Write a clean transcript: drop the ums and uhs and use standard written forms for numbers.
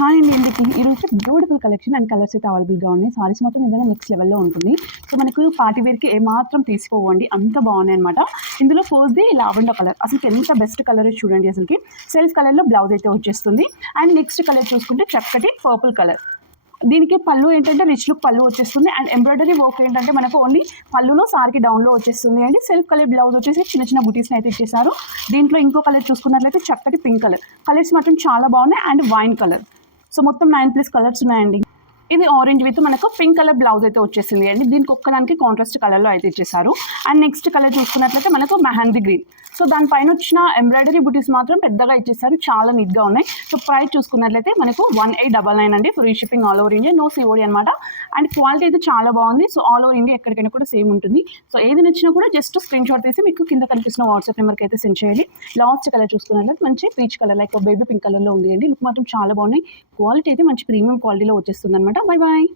Hi అండి అందరికీ ఈరోజు బ్యూటిఫుల్ కలెక్షన్ అండ్ కలర్స్ అయితే అవైలబుల్గా ఉన్నాయి. సారీస్ మాత్రం ఏదైనా నెక్స్ట్ లెవెల్లో ఉంటుంది. సో మనకు పార్టీ వేర్కి ఏమాత్రం తీసుకోవండి, అంత బాగున్నాయి అనమాట. ఇందులో ఫస్ట్ది లావెండర్ కలర్, అసలు ఎంత బెస్ట్ కలర్ చూడండి. అసలుకి సెల్ఫ్ కలర్లో బ్లౌజ్ అయితే వచ్చేస్తుంది. అండ్ నెక్స్ట్ కలర్ చూసుకుంటే చక్కటి పర్పుల్ కలర్. దీనికి పళ్ళు ఏంటంటే రిచ్ లుక్ పళ్ళు వచ్చేస్తుంది. అండ్ ఎంబ్రాయిడరీ వర్క్ ఏంటంటే మనకు ఓన్లీ పళ్ళులో సారికి డౌన్లో వచ్చేస్తుంది. అండ్ సెల్ఫ్ కలర్ బ్లౌజ్ వచ్చేసి చిన్న చిన్న బుటీస్ని అయితే ఇచ్చేసారు. దీంట్లో ఇంకో కలర్ చూసుకున్నట్లయితే చక్కటి పింక్ కలర్. కలర్స్ మాత్రం చాలా బాగున్నాయి. And wine colour. సో మొత్తం 9+ కలర్స్ ఉన్నాయండి. ఇది ఆరెంజ్ విత్ మనకు పింక్ కలర్ బ్లౌజ్ అయితే వచ్చేసింది అండి. దీనికి ఒక్కదానికి కాంట్రాస్ట్ కలర్లో అయితే ఇచ్చేసారు. అండ్ నెక్స్ట్ కలర్ చూసుకున్నట్లయితే మనకు మెహందీ గ్రీన్. సో దానిపైన వచ్చిన ఎంబ్రాయిడరీ బుటీస్ మాత్రం పెద్దగా ఇచ్చేసారు, చాలా నీట్గా ఉన్నాయి. సో ప్రైస్ చూసుకున్నట్లయితే మనకు 1899 అండి. Free shipping all over India, no COD అనమాట. అండ్ క్వాలిటీ అయితే చాలా బాగుంది. సో ఆల్ ఓవర్ ఇండియా ఎక్కడికైనా కూడా సేమ్ ఉంటుంది. సో ఏది నచ్చినా కూడా జస్ట్ స్క్రీన్ షాట్ తీసి మీకు కింద కనిపిస్తున్న వాట్సాప్ నెంబర్కి అయితే సెండ్ చేయాలి. లాస్ట్ కలర్ చూసుకున్నట్లయితే మంచి peach colour, like baby pink కలర్లో ఉంది అండి. లుక్ మాత్రం చాలా బాగున్నాయి. క్వాలిటీ అయితే మంచి ప్రీమియం క్వాలిటీలో వచ్చేస్తుంది అనమాట. Bye bye.